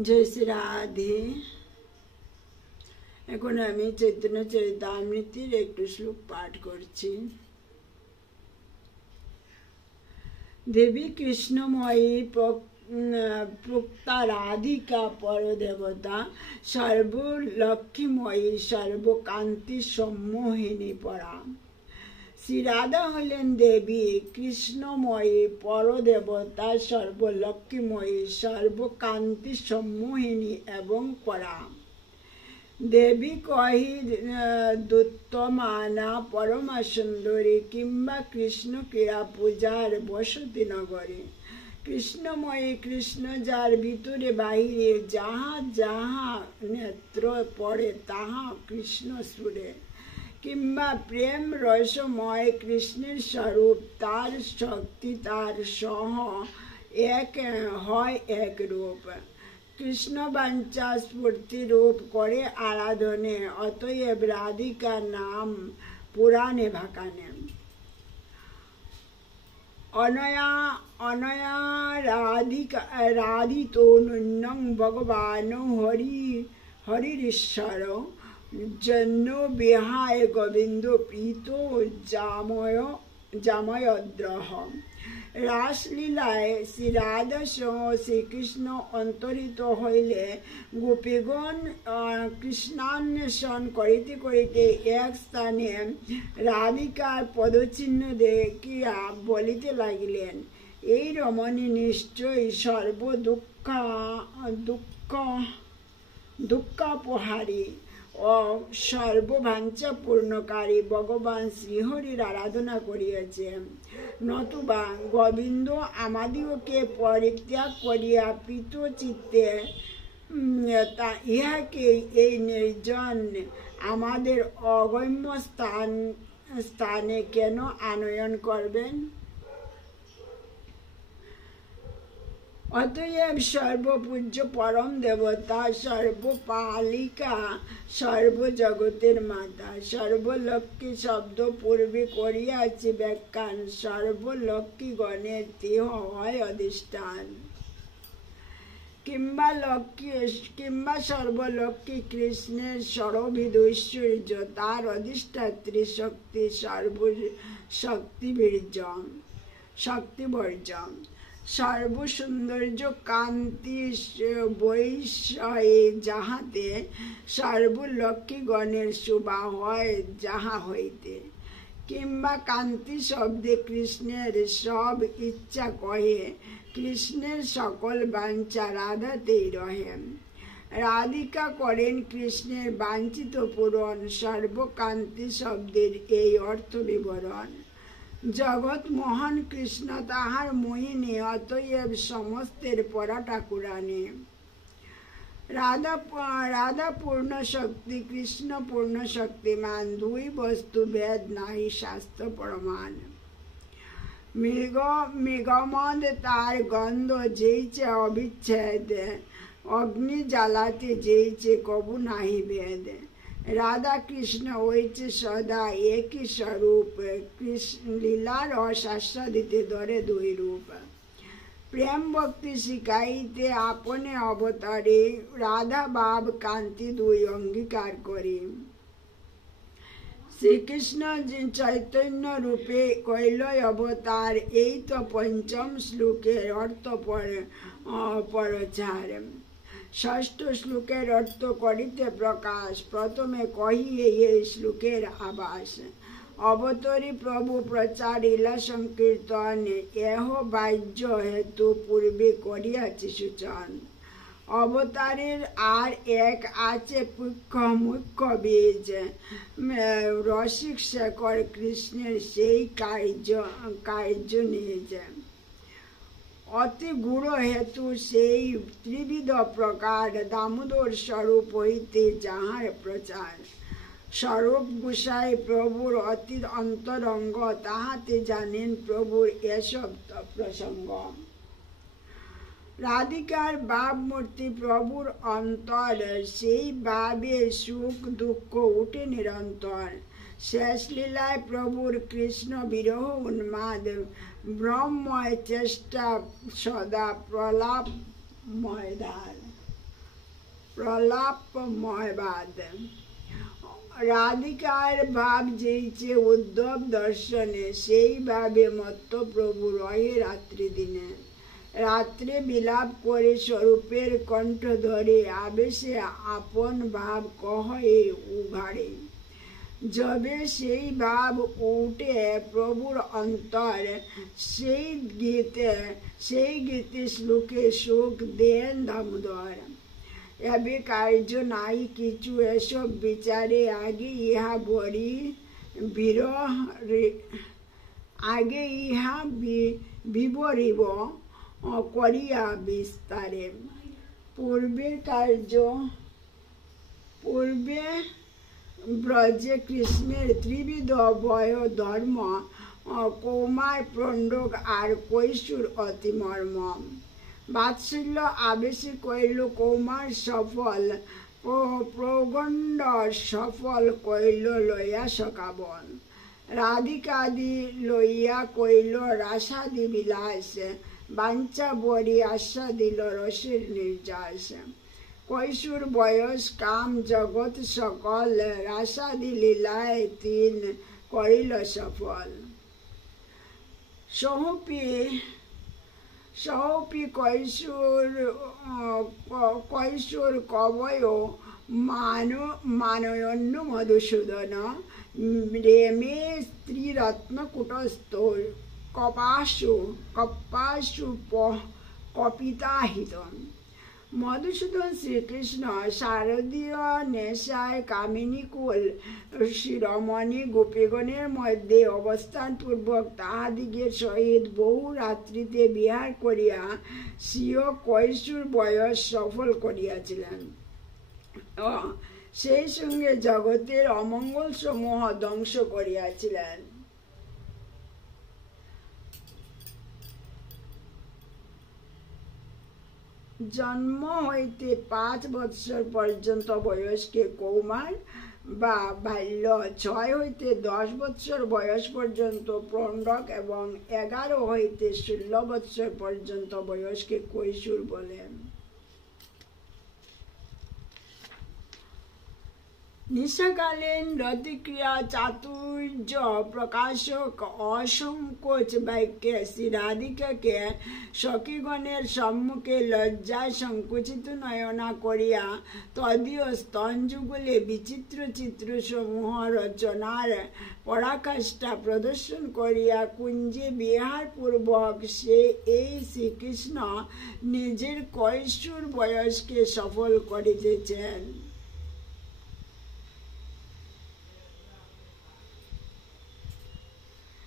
जय श्री राधे। এখন আমি চৈতন্য চরিতামৃতের একটু শ্লোক পাঠ করছি। দেবী কৃষ্ণময়ী প্রক্তা রাধিকা পরদেবতা সর্বলক্ষ্মীময়ী সর্বকান্তি সম্মোহিনী পরা। শ্রী রাধা হলেন দেবী কৃষ্ণময়ী পরদেবতা সর্বলক্ষ্মীময়ী সর্বকান্তি সম্মোহিনী এবং পরা। দেবী কহি দুত্তমানা পরমা সুন্দরী কিংবা কৃষ্ণ ক্রীড়া পূজার বসতি নগরী। কৃষ্ণময়ী কৃষ্ণ যার ভিতরে বাহিরে যাহা যাহা নেত্র পড়ে তাহা কৃষ্ণ সুরে। কিংবা প্রেম রসময় কৃষ্ণের স্বরূপ তার শক্তি তার সহ এক হয় এক রূপ। কৃষ্ণ বাঞ্ছা স্ফূর্তি রূপ করে আরাধনে অতএব রাধিকা নাম পুরাণে ভাকানে। অনয়া অনয়া রাধিকা রাধিত নুন্নং ভগবান হরিশ্বর জন্য বিহায় গোবিন্দ প্রীত জাময়দ্রহ। রাসলীলায় শ্রী রাধা সহ শ্রীকৃষ্ণ অন্তরিত হইলে গোপীগণ কৃষ্ণান্বেষণ করিতে করিতে এক স্থানে রাধিকার পদচিহ্ন দেখিয়া বলিতে লাগিলেন, এই রমণী নিশ্চয়ই দুঃখাপহারী ও সর্ববাঞ্ছা পূর্ণকারী ভগবান শ্রীহরির আরাধনা করিয়াছে, নতুবা গোবিন্দ আমাদিওকে পরিত্যাগ করিয়া প্রীত চিত্তে ইহাকে এই নির্জন আমাদের অগম্য স্থানে কেন আনয়ন করবেন? অতএব সর্বপূজ্য পরম দেবতা সর্বপালিকা সর্বজগতের মাতা সর্বলক্ষ্মী শব্দ পূর্বে করিয়াছি ব্যাখ্যান। সর্বলক্ষ্মী গণের দেহ হয় অধিষ্ঠান। কিংবা সর্বলক্ষ্মী কৃষ্ণের সরবিধ ঐশ্বর্য তার অধিষ্ঠাত্রী শক্তি শক্তিবর্জ সর্বসৌন্দর্য কান্তি বৈষয়ে যাহাতে সর্বলক্ষ্মীগণের শোভা হয় যাহা হইতে। কিংবা কান্তি শব্দে কৃষ্ণের সব ইচ্ছা কহে, কৃষ্ণের সকল বাঞ্ছা রাধাতেই রহে। রাধিকা করেন কৃষ্ণের বাঞ্ছিত পূরণ। সর্বকান্তি শব্দের এই অর্থ বিবরণ। জগৎ মহান কৃষ্ণ তাহার মোহিনী, অতএব সমস্তের পরা ঠাকুরানী। রাধা পূর্ণ শক্তি কৃষ্ণ পূর্ণ শক্তিমান, দুই বস্তু ভেদ নাহি শাস্ত্র প্রমাণ। মৃগমদ তার গন্ধ যেইছে অবিচ্ছেদ, অগ্নি জ্বালাতে যেইছে কবু নাহি ভেদ। রাধা কৃষ্ণ হইছে সদা একই স্বরূপ, কৃষ্ণ লীলার অশাস্বাদিতে ধরে দুই রূপ। প্রেম ভক্তি শিখাইতে আপনে অবতারে, রাধা ভাব কান্তি দুই অঙ্গীকার করি। শ্রীকৃষ্ণ চৈতন্য রূপে কৈলয় অবতার, এই তো পঞ্চম শ্লোকের অর্থ পরচার। ষষ্ঠ শ্লোকের অর্থ করিতে প্রকাশ, প্রথমে কহিয়ে এই শ্লোকের আভাস। অবতরী প্রভু প্রচার লীলা সংকীর্তন, এহ বাহ্য হেতু পূর্বে করিয়াছি সূচন। অবতারের আর এক আছে মুখ্য বীজ, রসিক শেখর কৃষ্ণের সেই কার্য নিজ। অতি গূঢ় হেতু সেই ত্রিবিধ প্রকার, দামোদর স্বরূপ হইতে যাহার প্রচার। স্বরূপ গোসাই প্রভুর অতি অন্তরঙ্গ, তাহাতে জানেন প্রভুর এসব প্রসঙ্গ। রাধিকার ভাবমূর্তি প্রভুর অন্তর, সেই ভাবের সুখ দুঃখ উঠে নিরন্তর। শেষ লীলায় প্রভুর কৃষ্ণ বিরহ উন্মাদ, ব্রহ্মময় চেষ্টা সদা প্রলাপময় ধার। প্রলাপময়বাদ। রাধিকার ভাব যেইছে উদ্ধব দর্শনে, সেইভাবে মত্তপ্রভু রহে রাত্রি দিনে। রাত্রে বিলাপ করে স্বরূপের কণ্ঠ ধরে, আবেশে আপন ভাব কহে উঘাড়ে। যবে সেই ভাব উঠে প্রভুর অন্তর, সেই গীতে শ্লোকে সুখ দেন দামোদর। এবে কার্য নাই কিছু এসব বিচারে, আগে ইহা বিবরিব করিয়া বিস্তারে। পূর্বে ব্রজে কৃষ্ণের ত্রিবিধ বয় ধর্ম, কৌমার, প্রণ্ডক আর কৈশোর অতি মর্ম। বাৎসল্য আবেশে কইল কৌমার সফল, প্রগণ্ড সফল কইল লইয়া সকাবন। রাধিকাদি লইয়া কইল রাসাদি বিলাস, বাঞ্ছা বরি আশা দিল রসের নির্যাস। কৈশোর বয়স কাম জগৎ সকল, রাসাদি লীলায় তিন করিল সফল। সহপি কৈশোর কবয় মানয়ন্য মধুসূদন, রেমে স্ত্রীরত্ন কুটস্থ, কপাশু কপিতাহিত। মধুসূদন শ্রীকৃষ্ণ শারদীয় নেশায় কামিনীকুল শিরোমণি গোপীগণের মধ্যে অবস্থানপূর্বক তাহাদিগের সহিত বহু রাত্রিতে বিহার করিয়া স্বীয় কৈশোর বয়স সফল করিয়াছিলেন। সেই সঙ্গে জগতের অমঙ্গল সমূহ ধ্বংস করিয়াছিলেন। জন্ম হইতে 5 বৎসর পর্যন্ত বয়সকে কৌমার বা বাল্য, 6 হইতে 10 বৎসর বয়স পর্যন্ত প্রণ্ডক এবং 11 হইতে 16 বৎসর পর্যন্ত বয়সকে কৈশোর বলেন। নিশাকালীন রতিক্রিয়া চাতুর্য প্রকাশক অসংকোচ বাক্যে শ্রী রাধিকাকে সখীগণের সম্মুখে লজ্জায় সংকুচিত নয়না করিয়া তদীয় স্তনযুগলে বিচিত্র চিত্রসমূহ রচনার পরাকাষ্ঠা প্রদর্শন করিয়া কুঞ্জে বিহার পূর্বক এই শ্রীকৃষ্ণ নিজের কৈশোর বয়সকে সফল করিতেছেন।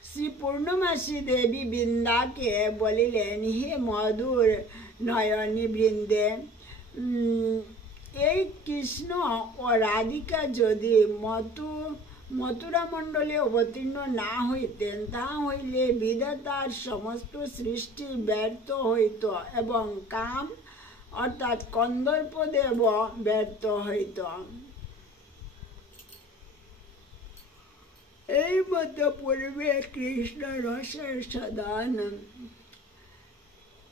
শ্রী পূর্ণমাসী দেবী বৃন্দাকে বলিলেন, হে মধুর নয়নী বৃন্দে, এই কৃষ্ণ ও রাধিকা যদি মথুরা মণ্ডলে অবতীর্ণ না হইতেন, তাহা হইলে বিধাতার সমস্ত সৃষ্টি ব্যর্থ হইত এবং কাম অর্থাৎ কন্দর্পদেব ব্যর্থ হইত। এই মতো পূর্বে কৃষ্ণ রসের সদান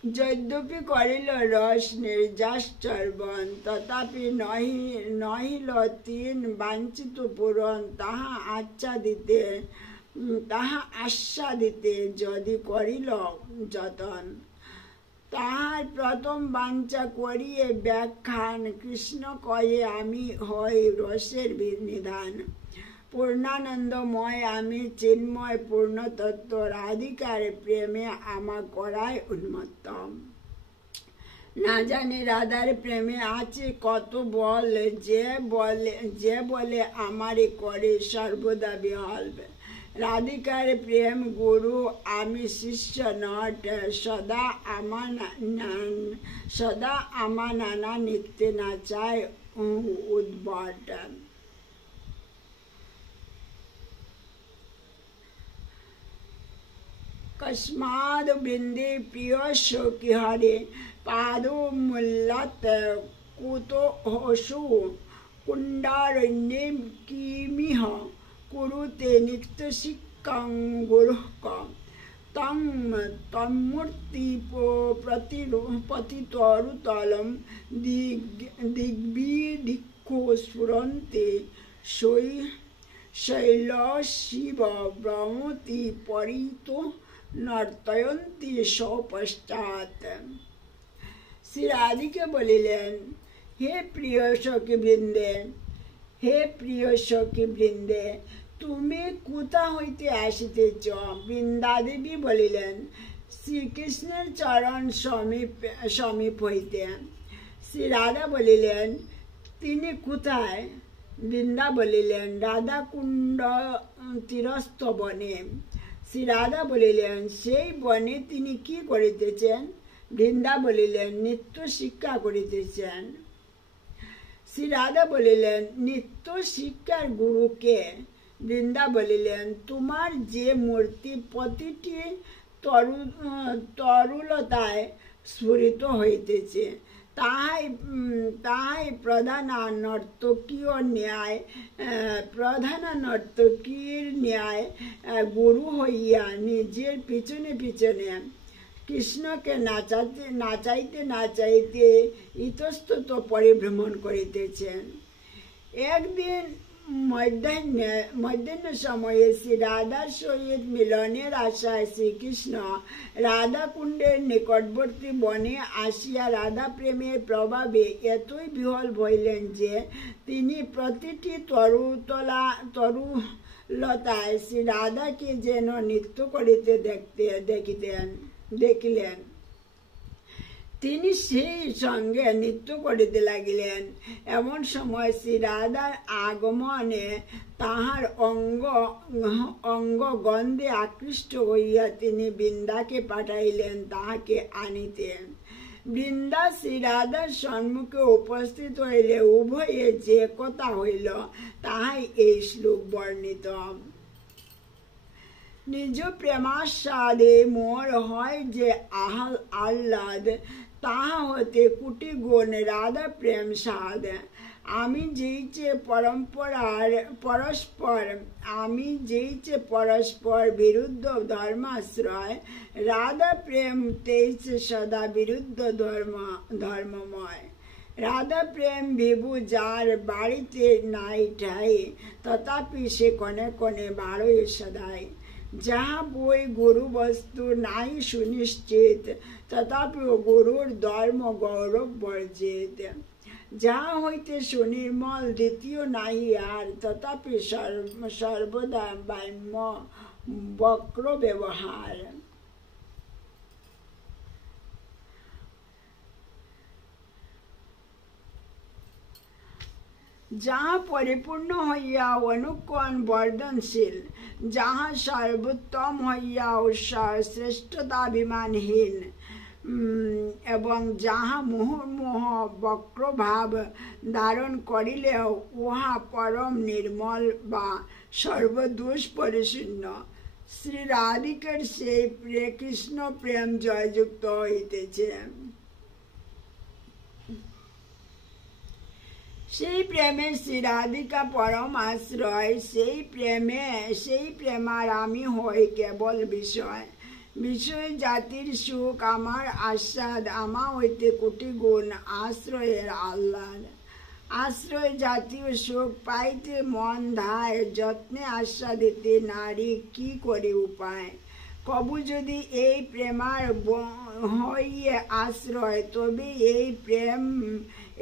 যদ্যপি করিল রস নির্যাস চর্বণ, তথাপি নহিল 3 বাঞ্ছিত পূরণ। তাহা আস্বাদিতে যদি করিল যতন, তাহার প্রথম বাঞ্ছা করিয়ে ব্যাখ্যান। কৃষ্ণ কয়ে, আমি হই রসের নিধান, পূর্ণানন্দময় আমি চিন্ময় পূর্ণতত্ত্ব। রাধিকার প্রেমে আমা করায় উন্মত্ত। না জানে রাধার প্রেমে আছে কত বল, যে বলে আমারে করে সর্বদা বিহল। রাধিকার প্রেম গুরু, আমি শিষ্য নট, সদা আমা নানা নিত্যে নাচায় উদ্ভট। কস্মাদ বৃন্দে প্রিয় সখী হরে, পাদমূল্যত কুতোহসু কুণ্ডারণ্যে কিমিহ কুরুতে নিত্যশিক্ষং গুরুঃ। तन्मूर्ति पतितरुतलं दिग्विदिक्को स्फुरन्ते शैलशिव भ्रमति परितो नर्तयन्ति सपश्चात्। श्री राधिका বলিলেন, হে প্রিয় সখী বৃন্দে, হে প্রিয় সখী বৃন্দে, তুমি কোথা হইতে আসিতেছ? বৃন্দাদেবী বলিলেন, শ্রীকৃষ্ণের চরণ সমীপ হইতে। শ্রী রাধা বলিলেন, তিনি কোথায়? বৃন্দা বলিলেন, রাধা কুণ্ড তীরস্থ বনে। শ্রী রাধা বলিলেন, সেই বনে তিনি কি করিতেছেন? বৃন্দা বলিলেন, নৃত্য শিক্ষা করিতেছেন। শ্রী রাধা বলিলেন, নৃত্য শিক্ষার গুরুকে? বৃন্দা বলিলেন, তোমার যে মূর্তি প্রতিটি তরুলতায় স্ফুরিত হইতেছে, তাহাই প্রধান নর্তকীর ন্যায় গুরু হইয়া নিজের পিছনে পিছনে কৃষ্ণকে নাচাইতে নাচাইতে ইতস্তত পরিভ্রমণ করিতেছেন। একদিন মধ্যাহ্ন সময়ে শ্রী রাধার সহিত মিলনের আশায় শ্রীকৃষ্ণ রাধাকুণ্ডের নিকটবর্তী বনে আসিয়া রাধা প্রেমের প্রভাবে এতই বিহ্বল হইলেন যে তিনি প্রতিটি তরুলতায় শ্রী রাধাকে যেন নৃত্য করিতে দেখিলেন। তিনি সেই সঙ্গে নৃত্য করিতে লাগিলেন। এমন সময় শ্রী রাধার আগমনে তাহার অঙ্গ গন্ধে আকৃষ্ট হইয়া তিনি বৃন্দাকে পাঠাইলেন তাহাকে আনিতে। বৃন্দা শ্রী রাধার সম্মুখে উপস্থিত হইলে উভয়ে যে কথা হইল তাহাই এই শ্লোক বর্ণিত। নিজ প্রেমাস্বাদে মোর হয় যে আহ্লাদ, তাহা হতে কোটি গুণ রাধা প্রেম সাদ। আমি যেইচে পরস্পর বিরুদ্ধ ধর্মাশ্রয়, রাধা প্রেম তেইছে সদা বিরুদ্ধ ধর্মময়। রাধা প্রেম বিভু যার বাড়িতে নাই ঠাই, তথাপি সে কনে কনে বাড়ই সদাই। যাহা বই গুরু বস্তু নাই সুনিশ্চিত, তথাপি গুরুর ধর্ম গৌরব বর্জিত। যাহা হইতে সুনির্মল দ্বিতীয় নাহি আর, তথাপি সর্বদা বাম্য বক্র ব্যবহার। যাহা পরিপূর্ণ হইয়া অনুক্ষণ বর্ধনশীল, যাহা সর্বোত্তম হইয়া শ্রেষ্ঠতাভিমানহীন, এবং যাহা মুহুর্মুহ বক্রভাব ধারণ করিলেও উহা পরম নির্মল বা সর্বদোষ পরিশূন্য, শ্রী রাধিকার সেই কৃষ্ণ প্রেম জয়যুক্ত হইতেছে। সেই প্রেমে শ্রী রাধিকা পরম আশ্রয়, সেই প্রেমার আমি হই কেবল বিষয়। বিষয় জাতির সুখ আমার আস্বাদ, আমা হইতে কোটি গুণ আশ্রয়ের আহ্লাদ। আশ্রয় জাতীয় সুখ পাইতে মন ধায়, যত্নে আস্বাদিতে নারী কি করি উপায়। কবু যদি এই প্রেমার হইয়ে আশ্রয়, তবে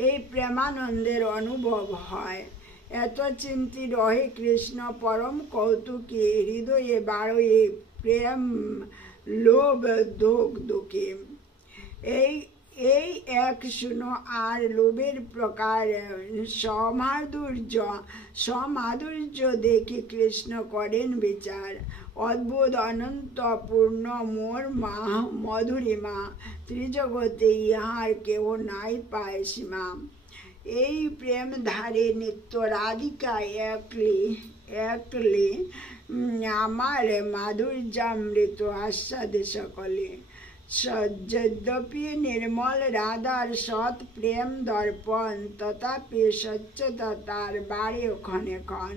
এই প্রেমানন্দের অনুভব হয়। এত চিন্তি রহে কৃষ্ণ পরম কৌতুকী, হৃদয়ে বাড়য়ে প্রেম লোভ দুঃখী। এই এক শুনো আর লোভের প্রকার, সমাধুর্য দেখি কৃষ্ণ করেন বিচার। অদ্ভুত অনন্ত পূর্ণ মোর মধুরিমা, ত্রিজগতে ইহার কেহ নাই পায় সীমা। এই প্রেম ধারে নিত্য রাধিকা একলি, আমার মাধুর্যামৃত আস্বাদে সকলে। যদ্যপি নির্মল রাধার সৎ প্রেম দর্পণ, তথাপি স্বচ্ছতা তার বাড়ে ক্ষণে ক্ষণ।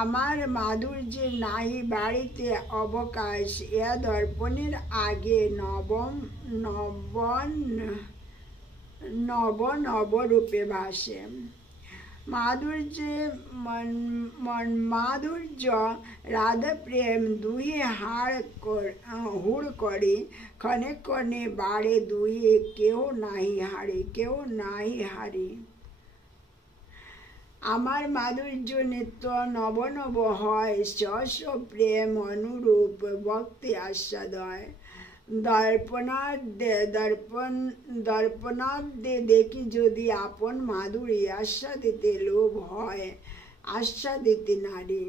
আমার মাধুর্যের নাহি বাড়িতে অবকাশ, এ দর্পণের আগে নব নব রূপে ভাসে। মাধুর্য রাধা প্রেম দুহে হুড় করে, ক্ষণে ক্ষণে বাড়ে দুহে, কেউ নাহি হারে। আমার মাধুর্য নিত্য নব নব হয়, স্ব প্রেম অনুরূপ ভক্তি আস্বাদয়। দর্পণাদ্যে দেখি যদি আপন মাধুরী, আস্বাদিতে লোভ হয়, আস্বাদিতে নারী।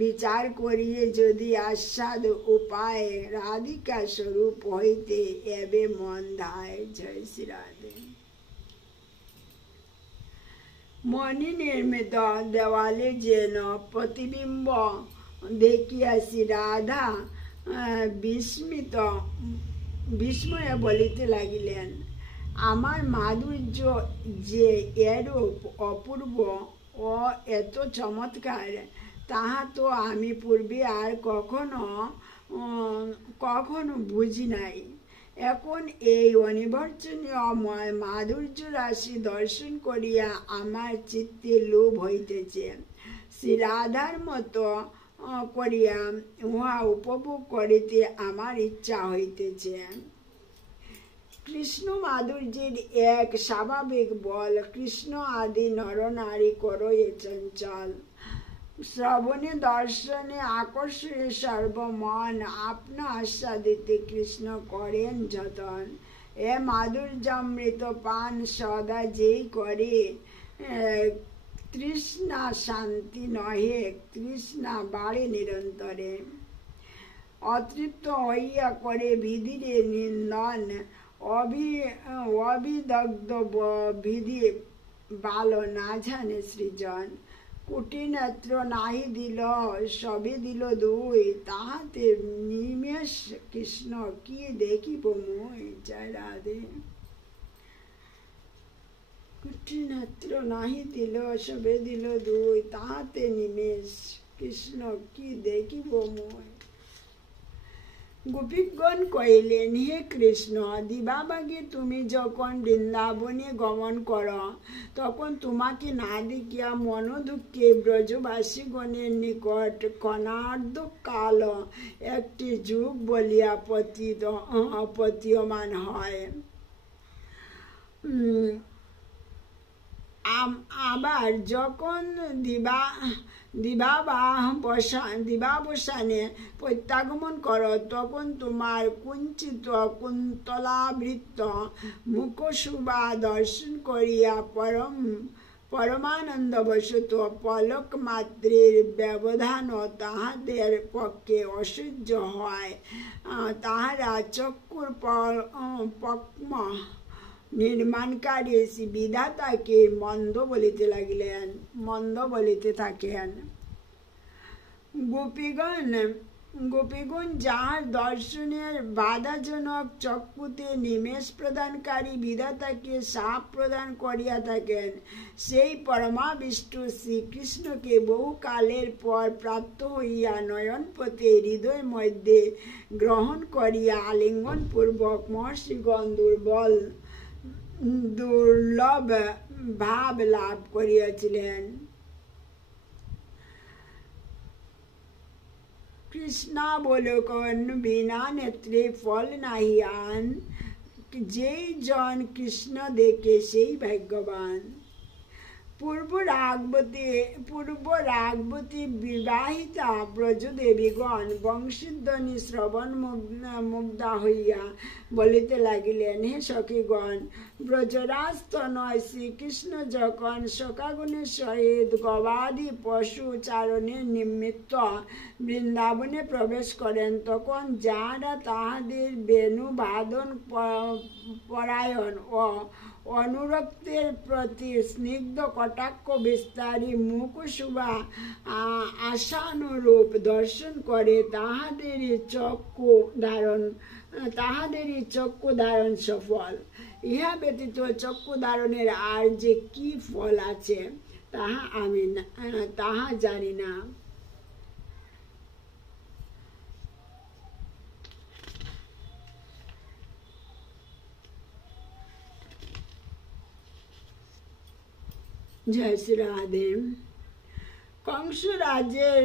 বিচার করিয়ে যদি আস্বাদ উপায়, রাধিকা স্বরূপ হইতে এবে মন ধায়। জয় শ্রী রাধে। মণি নির্মিত দেওয়ালে যেন প্রতিবিম্ব দেখিয়াছি, রাধা বিস্ময়ে বলিতে লাগিলেন, আমার মাধুর্য যে এরূপ অপূর্ব ও এত চমৎকার, তাহা তো আমি পূর্বে আর কখনো বুঝি নাই। এখন এই অনির্বচনীয় মাধুর্য রাশি দর্শন করিয়া আমার চিত্তে লোভ হইতেছে। শ্রী রাধার মতো করিয়া উহা উপভোগ করিতে আমার ইচ্ছা হইতেছে। কৃষ্ণ মাধুর্যের এক স্বাভাবিক বল, কৃষ্ণ আদি নরনারী করয়ে চঞ্চল। শ্রবণে দর্শনে আকর্ষণে সর্বমন, আপনা আস্বাদিতে কৃষ্ণ করেন যতন। এ মাধুর্যামৃত পান সদা যেই করে, তৃষ্ণা শান্তি নহে, তৃষ্ণা বাড়ে নিরন্তরে। অতৃপ্ত হইয়া করে বিধিরে নিন্দন, অবিদগ্ধ বিধি বাল না জানে সৃজন। কুটি নেত্র নাহি দিল, সবে দিল দুই, তাহাতে নিমেষ কৃষ্ণ কি দেখিব মুই। জয় রাধে। কুটি নেত্র নাহি দিল, সবে দিল দুই, তাহাতে নিমেষ কৃষ্ণ কি দেখিব মুই। গোপীগণ কহিলেন, হে কৃষ্ণ, দিবাভাগে তুমি যখন বৃন্দাবনে গমন কর, তখন তোমাকে না দেখিয়া মনোদুঃখে ব্রজবাসীগণের নিকট ক্ষণার্ধকাল একটি যুগ বলিয়া প্রতীয়মান হয়। আবার যখন দিবাবসানে প্রত্যাগমন করো, তখন তোমার কুঞ্চিত কুন্তলাবৃত্ত মুখশোভা দর্শন করিয়া পরমানন্দবশত পলক মাত্রের ব্যবধান তাহাদের পক্ষে অসহ্য হয়। তাহারা চক্ষুর পক্ম নির্মাণকারী বিধাতাকে মন্দ বলিতে থাকেন। গোপীগণ যাহার দর্শনের বাধাজনক চক্ষুতে নিমেষ প্রদানকারী বিধাতাকে শাপ প্রদান করিয়া থাকেন, সেই পরমাবিষ্ট শ্রীকৃষ্ণকে বহুকালের পর প্রাপ্ত হইয়া নয়নপথে হৃদয় মধ্যে গ্রহণ করিয়া আলিঙ্গন পূর্বক মহর্ষিগণ দুর্লভ ভাব লাভ করিয়াছিলেন। কৃষ্ণাবলোকন বিনা নেত্রে ফল নাহি আন, যেই জন কৃষ্ণ দেখে সেই ভাগ্যবান। পূর্ব রাগবতী বিবাহিতা ব্রজদেবীগণ বংশীধ্বনি শ্রবণ মুগ্ধা হইয়া বলিতে লাগিলেন, হে সখীগণ, ব্রজরাজতনয় শ্রীকৃষ্ণ যখন সখাগণের সহিত গবাদি পশু চারণের নিমিত্ত বৃন্দাবনে প্রবেশ করেন, তখন যাহারা তাহাদের বেণু বাদন পরায়ণ ও অনুরক্তের প্রতি স্নিগ্ধ কটাক্ষ বিস্তারী মুখশোভা আশানুরূপ দর্শন করে, তাহাদেরই চক্ষু ধারণ সফল। ইহা ব্যতীত চক্ষু ধারণের আর যে কি ফল আছে, তাহা জানি না। জয় শ্রী রাধে। কংস রাজ্যের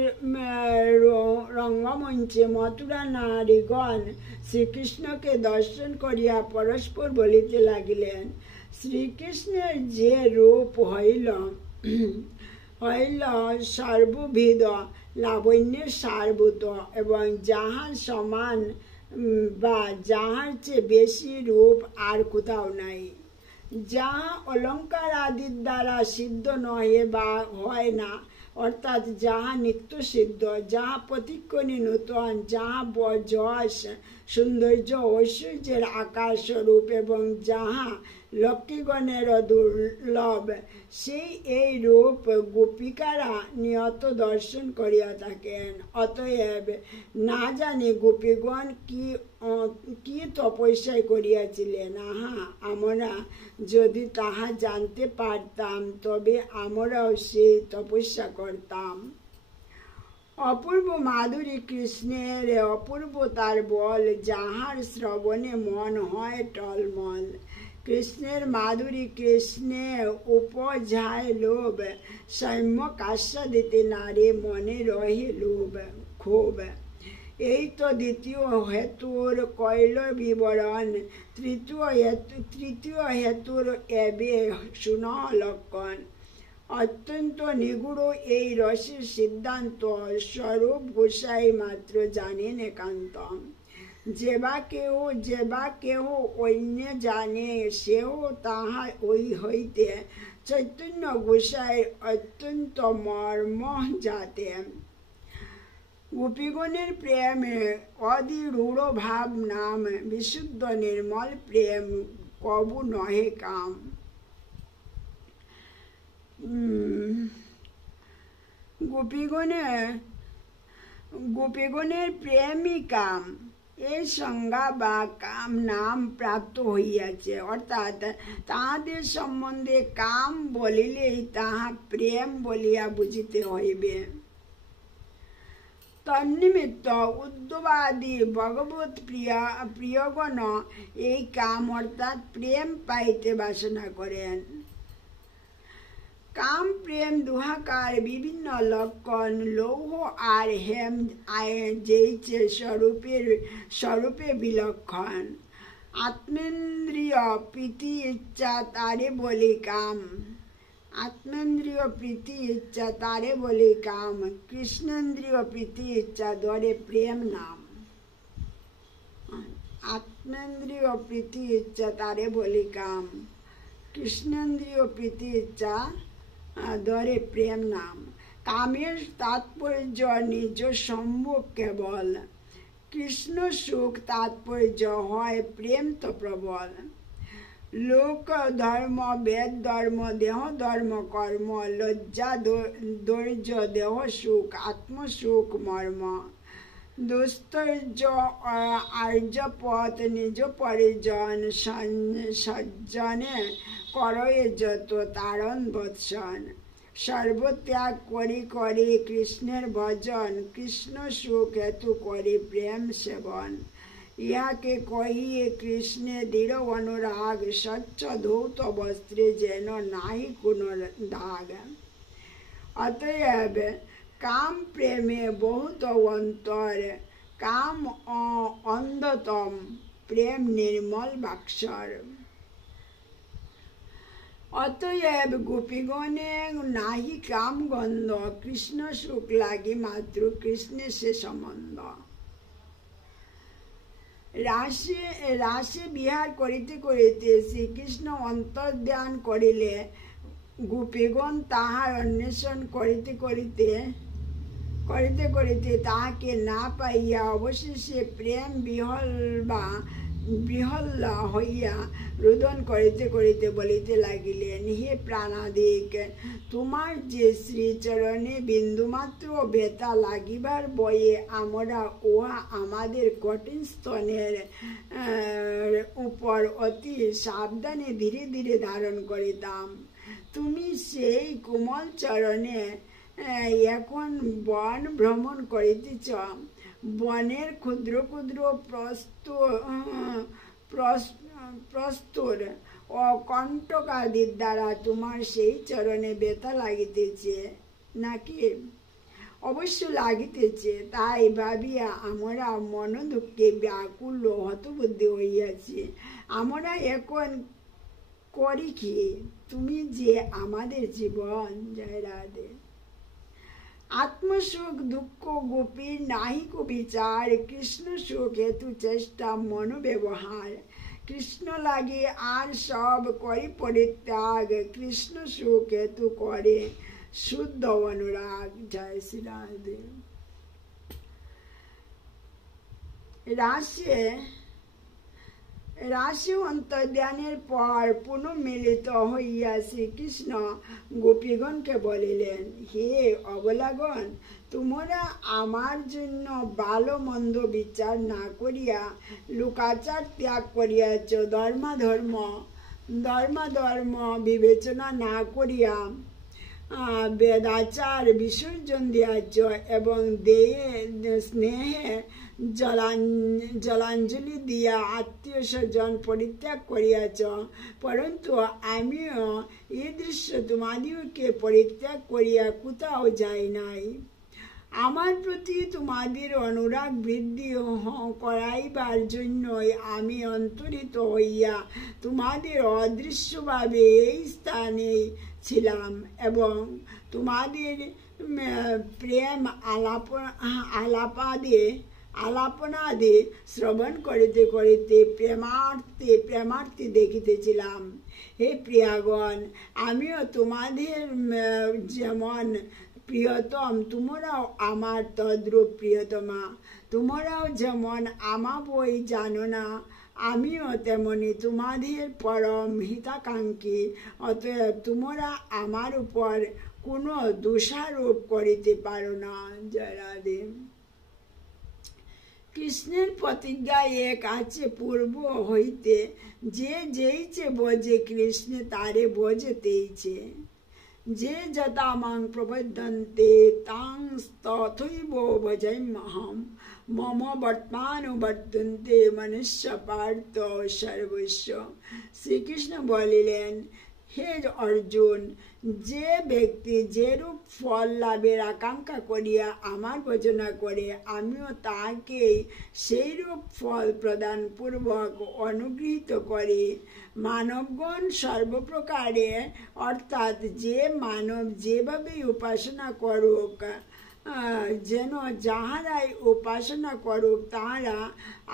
রঙ্গমঞ্চে মথুরা নারীগণ শ্রীকৃষ্ণকে দর্শন করিয়া পরস্পর বলিতে লাগিলেন, শ্রীকৃষ্ণের যে রূপ হইল সর্ববিধ লাবণ্যের সারভূত এবং যাহার সমান বা যাহার চেয়ে বেশি রূপ আর কোথাও নাই, যাহা অলঙ্কার আদির দ্বারা সিদ্ধ নহে বা হয় না, অর্থাৎ যাহা নিত্য সিদ্ধ, যাহা প্রতিক্ষণে নূতন, যাহা যশ সৌন্দর্য ঐশ্বর্যের আকার স্বরূপ এবং যাহা লক্ষ্মীগণেরও দুর্লভ, সেই এই রূপ গোপিকারা নিয়ত দর্শন করিয়া থাকেন। অতএব না জানি গোপীগণ কি তপস্যায় করিয়াছিলেন। আহা, আমরা যদি তাহা জানতে পারতাম তবে আমরাও সেই তপস্যা করতাম। অপূর্ব মাধুরী কৃষ্ণের অপূর্বতার বল, যাহার শ্রবণে মন হয় টলমল। কৃষ্ণের মাধুরী, কৃষ্ণে উপজায় লোভ, সম্যক আস্বাদিতে নারী মনে রহে লোভ ক্ষোভ। এই তো দ্বিতীয় হেতুর কইল বিবরণ। তৃতীয় হেতুর এবে শুন লক্ষণ। অত্যন্ত নিগুড় এই রসের সিদ্ধান্ত স্বরূপ গোসাই মাত্র জানেন একান্ত। যে বা কেহ অন্য জানে, সেও তাহা ওই হইতে চৈতন্য গোসাই অত্যন্ত মর্ম যাতে। গোপীগণের প্রেমে অধিরূঢ় ভাব নাম, বিশুদ্ধ নির্মল প্রেম কবু নহে কাম। গোপীগণের প্রেমই কাম, এই সংজ্ঞা বা কাম নাম প্রাপ্ত হইয়াছে। অর্থাৎ তাহাদের সম্বন্ধে কাম বলিলেই তাহা প্রেম বলিয়া বুঝিতে হইবে। তন্নিমিত্ত উদ্ধবাদী ভগবত প্রিয়গণ এই কাম অর্থাৎ প্রেম পাইতে বাসনা করেন। কাম প্রেম দুহাকার বিভিন্ন লক্ষণ, লৌহ আর হেম যেইছে স্বরূপে বিলক্ষণ। আত্মেন্দ্রিয় প্রীতি ইচ্ছা তারে বলি কাম, আত্মেন্দ্রিয় প্রীতি ইচ্ছা তারে বলি কাম, কৃষ্ণেন্দ্রিয় প্রীতি ইচ্ছা ধরে প্রেম নাম। আত্মেন্দ্রিয় প্রীতি ইচ্ছা তারে বলি কাম, কৃষ্ণেন্দ্রিয় প্রীতি ইচ্ছা ধরে প্রেম নাম। কামের তাৎপর্য নিজ সম্ভোগ কেবল, কৃষ্ণ সুখ তাৎপর্য হয় প্রেম তো প্রবল। লোক ধর্ম, বেদ ধর্ম, দেহ ধর্ম কর্ম, লজ্জা ধৈর্য, দেহ সুখ, আত্মসুখ মর্ম। দুস্তর্য আর্যপথ, নিজ পরিজন, সজ্জনে করয়ে যত তারণ বৎসন। সর্বত্যাগ করি করি কৃষ্ণের ভজন, কৃষ্ণ সুখ হেতু করি প্রেম সেবন। ইহাকে কহিয়ে কৃষ্ণে দৃঢ় অনুরাগ, স্বচ্ছ ধৌত বস্ত্রে যেন নাহি কোনো দাগ। অতএব কাম প্রেমে বহুত অন্তর, কাম অন্ধতম, প্রেম নির্মল বাক্সর। অতএব গোপীগণে নাহি কাম গন্ধ, কৃষ্ণ সুখ লাগি মাত্র কৃষ্ণের সে সম্বন্ধ। রাসে বিহার করিতে করিতে শ্রীকৃষ্ণ অন্তর্ধান করিলে গোপীগণ তাহার অন্বেষণ করিতে করিতে তাহাকে না পাইয়া অবশেষে প্রেম বিহ্বল হইয়া রোদন করিতে করিতে বলিতে লাগিলেন, হে প্রাণাদিক, তোমার যে শ্রীচরণে বিন্দুমাত্র ব্যথা লাগিবার বয়ে আমরা উহা আমাদের কঠিন স্তনের উপর অতি সাবধানে ধীরে ধীরে ধারণ করিতাম, তুমি সেই কোমল চরণে এখন বন ভ্রমণ করিতেছ। বনের ক্ষুদ্র ক্ষুদ্র প্রস্তুর ও কণ্টকাদির দ্বারা তোমার সেই চরণে ব্যথা লাগিতেছে নাকি? অবশ্য লাগিতেছে। তাই ভাবিয়া আমরা মন দুঃখে ব্যাকুল হতবুদ্ধি হইয়াছি। আমরা এখন করি কি? তুমি যে আমাদের জীবন। জয় রাধে। আত্মসুখ দুঃখ গোপীর নাহিক বিচার, কৃষ্ণ সুখ হেতু চেষ্টা মনোব্যবহার, কৃষ্ণ লাগে আর সব করে পরিত্যাগ, কৃষ্ণ সুখ হেতু করে শুদ্ধ অনুরাগ। জয় শ্রী রাধে। রাশি অন্তর্ধানের পর পুনঃমিলিত হইয়া শ্রীকৃষ্ণ গোপীগণকে বলিলেন, হে অবলাগণ, তোমরা আমার জন্য ভালো মন্দ বিচার না করিয়া লোকাচার ত্যাগ করিয়াছ, ধর্মাধর্ম বিবেচনা না করিয়া বেদাচার বিসর্জন দিয়াছ এবং স্নেহে জলাঞ্জলি দিয়া আত্মীয় স্বজন পরিত্যাগ করিয়াছ। পরন্তু আমিও এই দৃশ্য তোমাদিওকে পরিত্যাগ করিয়া কোথাও যাই নাই। আমার প্রতি তোমাদের অনুরাগ বৃদ্ধি করাইবার জন্যই আমি অন্তরিত হইয়া তোমাদের অদৃশ্যভাবে এই স্থানে ছিলাম এবং তোমাদের প্রেম আলাপনাদি শ্রবণ করিতে করিতে প্রেমার্থে দেখিতেছিলাম। হে প্রিয়াগণ, আমিও তোমাদের যেমন প্রিয়তম, তোমরাও আমার তদ্রূপ প্রিয়তমা। তোমরাও যেমন আমাবই জানো না, আমিও তেমনি তোমাদের পরম হিতাকাঙ্ক্ষী। অতএব তোমরা আমার উপর কোনো দোষারোপ করিতে পারো না। জয় রাধে। কৃষ্ণের প্রতিজ্ঞা এক আছে পূর্ব হইতে, যে যেইছে বোঝে কৃষ্ণ তারে বোঝতেইছে। যে যথা মাং প্রবদ্ধন্তে তাং তথৈব ভজাম্যহম, মম বর্তমানুবর্তন্তে মনুষ্য পার্থ সর্বস্ব। শ্রীকৃষ্ণ বলিলেন, হে অর্জুন, যে ব্যক্তি যেরূপ ফল লাভের আকাঙ্ক্ষা করিয়া আমার ভজনা করে, আমিও তাহাকেই সেইরূপ ফল প্রদান পূর্বক অনুগৃহীত করি। মানবগণ সর্বপ্রকারে, অর্থাৎ যে মানব যেভাবেই উপাসনা করুক, যেন যাহারাই উপাসনা করুক, তাহারা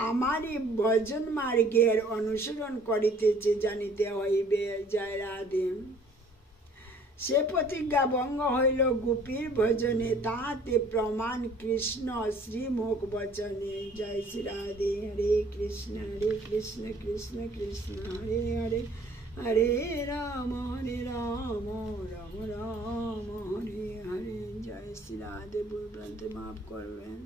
আমারই ভজন মার্গের অনুসরণ করিতেছে জানিতে হইবে। জয় রাধে। সে প্রতিজ্ঞা ভঙ্গ হইল গোপীর ভজনে, তাহাতে প্রমাণ কৃষ্ণ শ্রীমুখ বচনে। জয় শ্রী রাধে। হরে কৃষ্ণ কৃষ্ণ কৃষ্ণ হরে হরে, হরে রাম রাম রাম হরে হরে। জয় শ্রী রাধে। ভুল ভ্রান্তি মাফ করবেন।